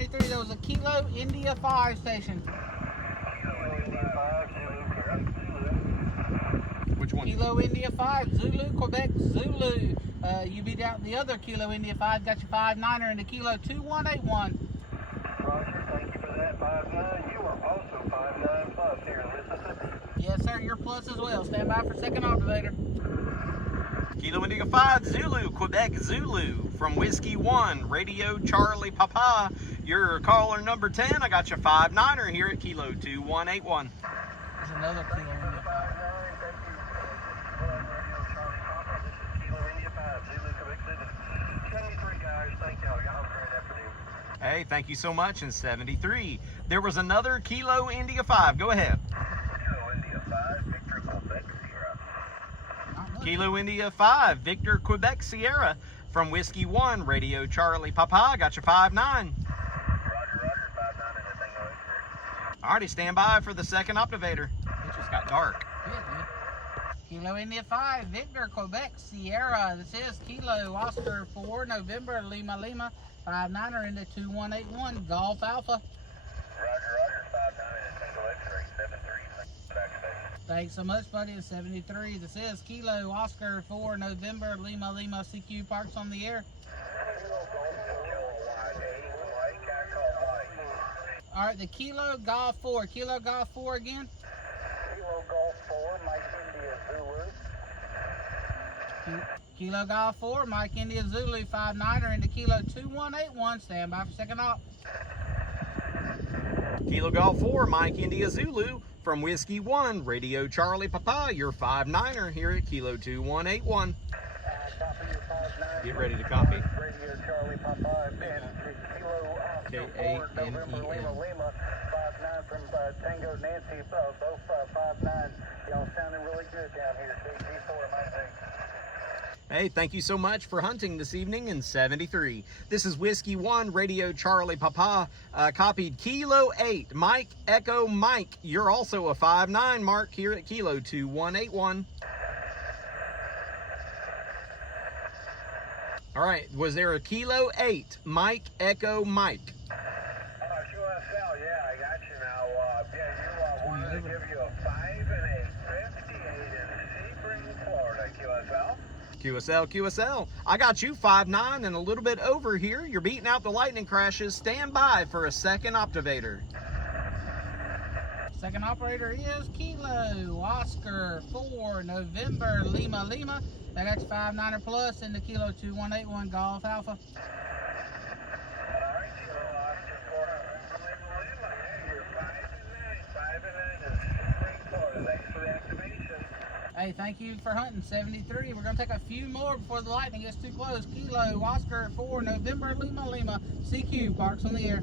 73, there was a Kilo India 5 station. Which one? Kilo India 5, Zulu, Quebec, Zulu. You beat out the other Kilo India 5, got your 5-9er into Kilo 2181. Roger, thank you for that. 5-9. You are also 5-9 plus here in Mississippi. Yes, sir, you're plus as well. Stand by for second observator. Kilo India 5, Zulu, Quebec, Zulu. From Whiskey 1, Radio Charlie Papa. You're caller number 10. I got your 5-9er here at Kilo 2181. There's another Kilo India 5. Hey, thank you so much. In 73, there was another Kilo India 5. Go ahead. Kilo India 5, Victor, Quebec, Sierra. Kilo India 5, Victor, Quebec, Sierra. From Whiskey 1, Radio Charlie Papa. Got your 5-9. Roger, 5-9 and the Tango X-ray. Alrighty, stand by for the second observator. It just got dark. Kilo India 5, Victor, Quebec, Sierra. This is Kilo Oscar 4, November, Lima, Lima. 5-9er into 2181, Golf Alpha. Roger, 5-9 and the Tango X-ray, 73. Back station. Thanks so much, buddy. It's 73. This is Kilo Oscar 4, November, Lima, Lima. CQ Parks on the air. All right, the Kilo Golf 4. Kilo Golf 4 again. Kilo Golf 4, Mike India Zulu. Kilo Golf 4, Mike India Zulu, 5-9er into Kilo 2181. Stand by for second op. Kilo Golf 4, Mike India Zulu. From Whiskey 1, Radio Charlie Papa. Your 5-9er here at Kilo 2181. Get ready to copy. Radio Charlie Papa and Kilo Oscar 4, November, Lima, Lima. 5-9 from Tango Nancy, both 5-9. Y'all sounding really good down here. CG4, amazing. Hey, thank you so much for hunting this evening in 73. This is Whiskey 1, Radio Charlie Papa, copied Kilo 8, Mike Echo Mike. You're also a 5-9 mark here at Kilo 2181. All right, was there a Kilo 8, Mike Echo Mike? QSL, yeah, I got you now. You wanted to give you a 5 and a 58 in Sebring, Florida, QSL. QSL. I got you 5-9 and a little bit over here. You're beating out the lightning crashes. Stand by for a second observator. Second operator is Kilo Oscar 4, November, Lima, Lima. That got 5-9er plus into Kilo 2181, Golf Alpha. Hey, thank you for hunting 73. We're going to take a few more before the lightning gets too close. Kilo Oscar 4, November, Lima, Lima. CQ Parks on the air.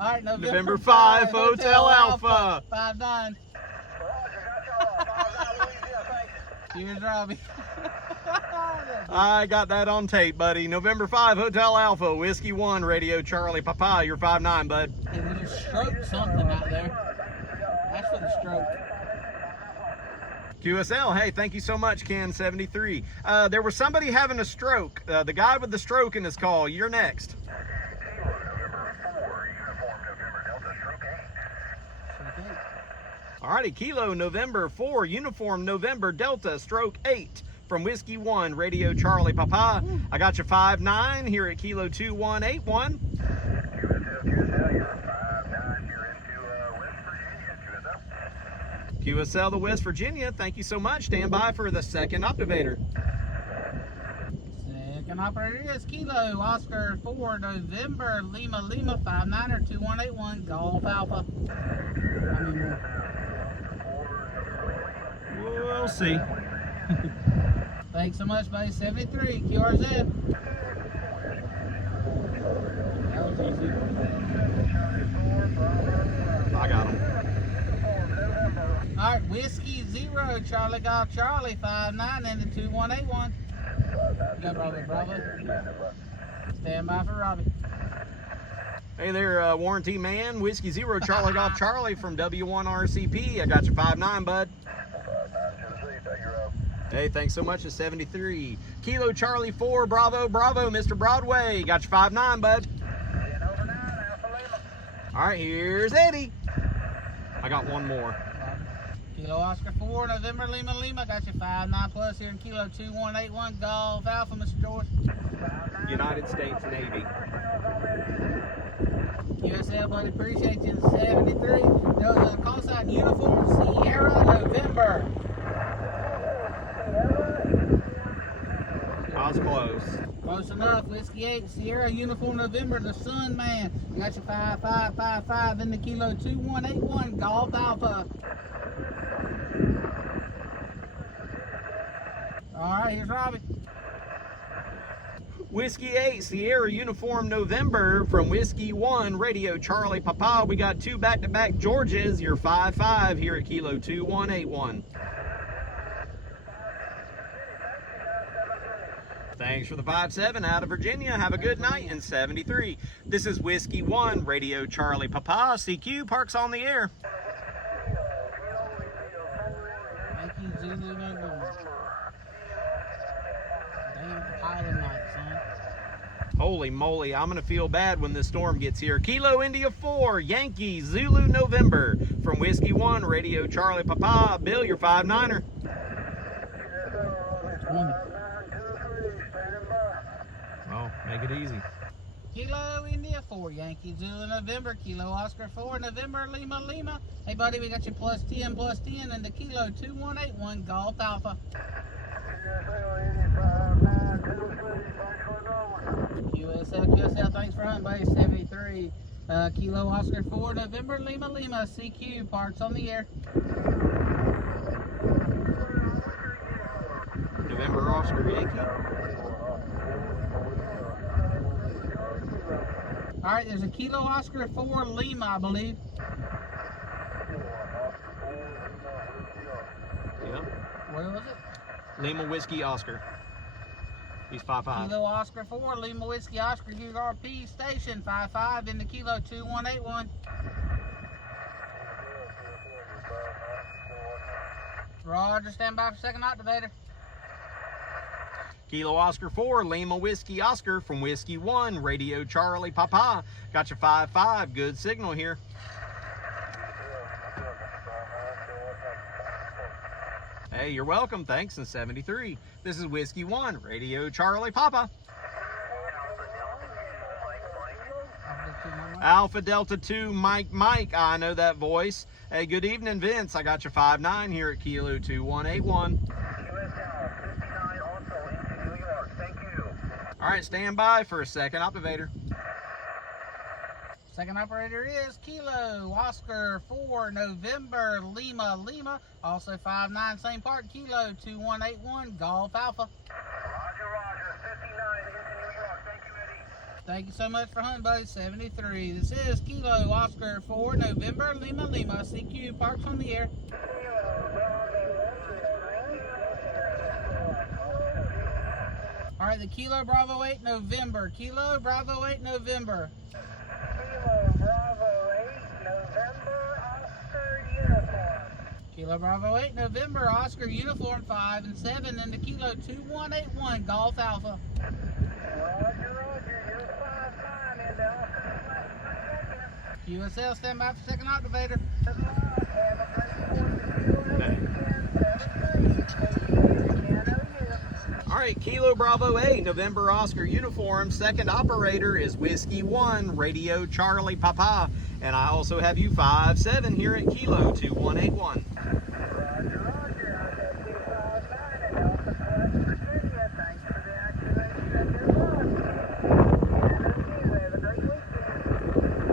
All right, November 5, Hotel Alpha. 5-9. Cheers, Robbie. I got that on tape, buddy. November 5, Hotel Alpha, Whiskey 1, Radio Charlie Papa. You're 5-9, bud. Hey, we just stroked something out there. That's for the stroke. QSL, hey, thank you so much, Ken 73. There was somebody having a stroke. The guy with the stroke in his call. You're next. Alrighty, Kilo November 4, Uniform November Delta Stroke 8 from Whiskey 1, Radio Charlie Papa. I got you 5-9 here at Kilo 2181. QSL to West Virginia, thank you so much. Stand by for the second observator. Second operator is Kilo Oscar 4, November, Lima, Lima, 5-9er, 2181, Golf Alpha. We'll see. Thanks so much, buddy. 73, QRZ. That was easy. I got him. All right, Whiskey 0, Charlie Golf Charlie, 5-9 into 2181. You got Bravo. Stand by for Robbie. Hey there, warranty man. Whiskey Zero Charlie Golf Charlie from W1RCP. I got your 5-9, bud. 5-9 Tennessee, take your up. Hey, thanks so much. It's 73. Kilo Charlie 4, Bravo, Bravo, Mr. Broadway. Got your 5-9, bud. 10 over 9, Alpha Lima. All right, here's Eddie. I got one more. Kilo Oscar 4, November Lima Lima. Got you 5-9 plus here in Kilo 2181 Golf Alpha, Mr. George. United States Navy. USL, buddy, appreciate you. 73. Those are call sign uniform Sierra November. I was close. Close enough. Whiskey 8 Sierra uniform November. The Sun Man. You got your 5555 in the Kilo 2181 Golf Alpha. All right, here's Robbie. Whiskey 8 Sierra Uniform November from Whiskey 1 Radio Charlie Papa. We got 2 back-to-back Georges. Your 5-5 here at Kilo 2181. Thanks for the 5-7 out of Virginia. Have a good night. And 73. This is Whiskey 1 Radio Charlie Papa. CQ Parks on the air. Thank you, Zulu November. Damn pilot night, son. Holy moly, I'm going to feel bad when this storm gets here. Kilo India 4, Yankee Zulu November from Whiskey 1 Radio Charlie Papa. Bill, your 5-9er. 20. Oh, make it easy. Kilo India 4, Yankee Zulu November, Kilo Oscar 4, November Lima Lima. Hey buddy, we got you plus 10 in the Kilo 2181 Golf Alpha. QSL, thanks for hunting, buddy. 73. Kilo Oscar 4, November Lima Lima, CQ, parts on the air. November Oscar Yankee. All right, there's a Kilo Oscar 4 Lima, I believe. Yeah. Where was it? Lima Whiskey Oscar. He's 5-5. Kilo Oscar 4, Lima Whiskey Oscar, URP station, 5-5 in the Kilo 2181. Roger, stand by for second activator. Kilo Oscar 4, Lima Whiskey Oscar from Whiskey 1, Radio Charlie Papa. Got your 5-5, good signal here. Hey, you're welcome, thanks, and 73. This is Whiskey 1, Radio Charlie Papa. Alpha Delta 2, Mike, I know that voice. Hey, good evening, Vince. I got your 5-9 here at Kilo 2181. All right, stand by for a second operator. Second operator is Kilo Oscar 4, November Lima Lima. Also 5-9, same part, Kilo 2181 Golf Alpha. Roger, 59 into New York. Thank you, Eddie. Thank you so much for hunting, buddy. 73. This is Kilo Oscar 4, November Lima Lima. CQ, parks on the air. All right, the Kilo Bravo 8 November. Kilo Bravo 8 November. Kilo Bravo 8, November, Oscar uniform. Kilo Bravo 8 November, Oscar uniform 5 and 7 in the Kilo 2181 Golf Alpha. Roger, you're 5-9 into Alpha. USL, stand by for second activator. All right, Kilo Bravo 8, November Oscar uniform. Second operator is Whiskey 1, Radio Charlie Papa. And I also have you 5-7 here at Kilo 2181.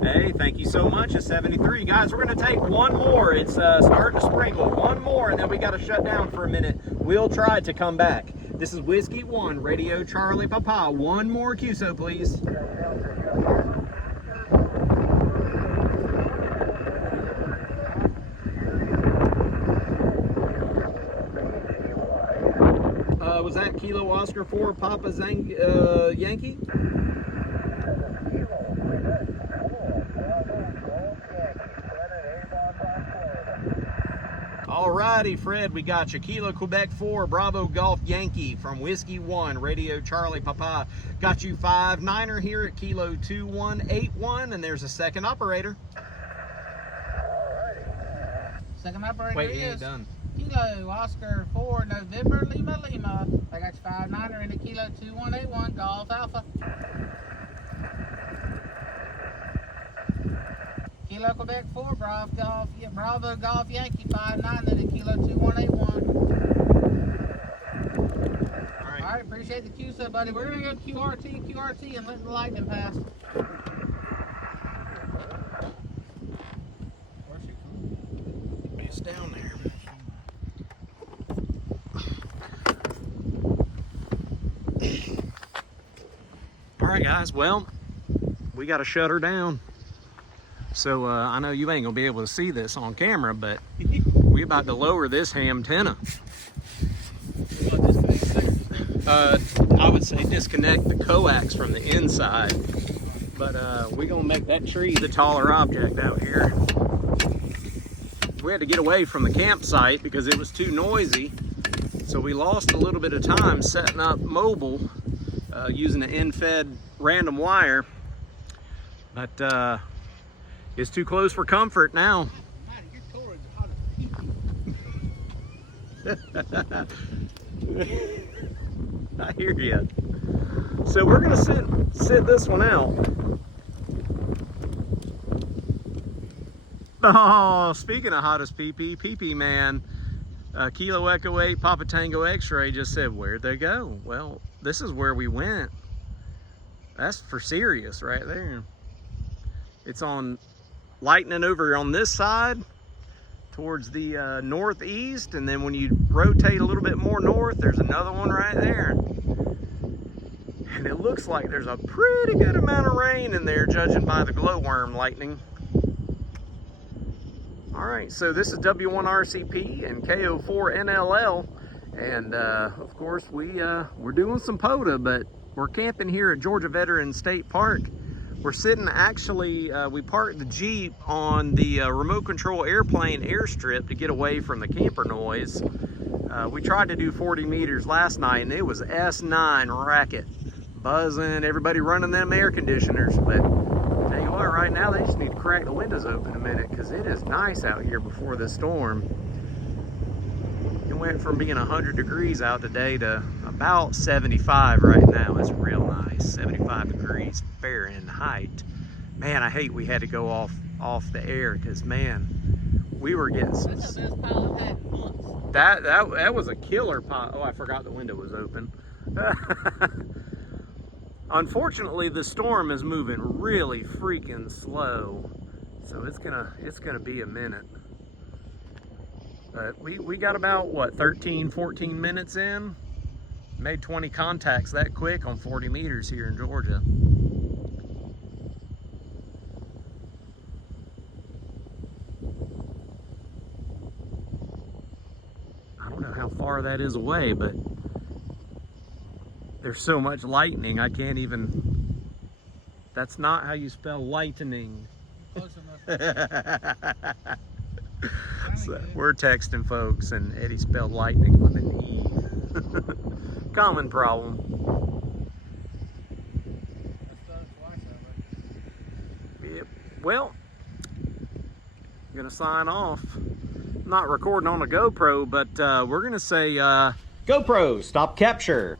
Hey, thank you so much. It's 73. Guys, we're going to take one more. It's starting to sprinkle. One more, and then we got to shut down for a minute. We'll try to come back. This is Whiskey 1, Radio Charlie Papa. One more QSO, please. Was that Kilo Oscar 4 Papa Yankee? righty, Fred, we got you. Kilo Quebec 4, Bravo Golf Yankee from Whiskey 1, Radio Charlie Papa. Got you 5-9er here at Kilo 2181, and there's a second operator. Second operator Wait, is he ain't done. Kilo Oscar 4 November Lima Lima. I got you 5-9er into Kilo 2181 Golf Alpha. Kilo Quebec 4 Bravo Golf Yankee 5-9 into Kilo 2181. All right. All right, appreciate the cue, so buddy. We're gonna go QRT, and let the lightning pass. Where's she from? It's down there. All right, guys. Well, we got to shut her down. So I know you ain't gonna be able to see this on camera, but we about to lower this ham tenna. I would say disconnect the coax from the inside, but we're gonna make that tree the taller object out here. We had to get away from the campsite because it was too noisy, so we lost a little bit of time setting up mobile using an end-fed random wire, but it's too close for comfort now. I hear you. So we're gonna sit this one out. Oh, speaking of hottest pee-pee man, Kilo Echo 8 Papa Tango X-Ray just said, where'd they go? Well, this is where we went. That's for serious right there. It's on lightning over on this side towards the northeast, and then when you rotate a little bit more north, there's another one right there. And it looks like there's a pretty good amount of rain in there, judging by the glowworm lightning. All right, so this is W1RCP and KO4NLL, and of course we're doing some POTA, but we're camping here at Georgia Veterans State Park. We're sitting, actually, we parked the Jeep on the remote control airplane airstrip to get away from the camper noise. We tried to do 40 meters last night, and it was S9 racket, buzzing, everybody running them air conditioners. But tell you what, right now they just need to crack the windows open a minute, because it is nice out here before this storm. It went from being 100 degrees out today to about 75 right now. It's real nice, 75 degrees Fahrenheit. Man, I hate we had to go off the air, because man, we were getting some. That's the best pile I've had in months. That was a killer pile. Oh, I forgot the window was open. Unfortunately, the storm is moving really freaking slow, so it's gonna be a minute. But we got about, what, 13, 14 minutes in? Made 20 contacts that quick on 40 meters here in Georgia. I don't know how far that is away, but there's so much lightning, I can't even... That's not how you spell lightning. Close enough. So we're texting folks, and Eddie spelled lightning with an E. Common problem. Yep. Well, I'm gonna sign off. I'm not recording on a GoPro, but we're gonna say GoPro, stop capture.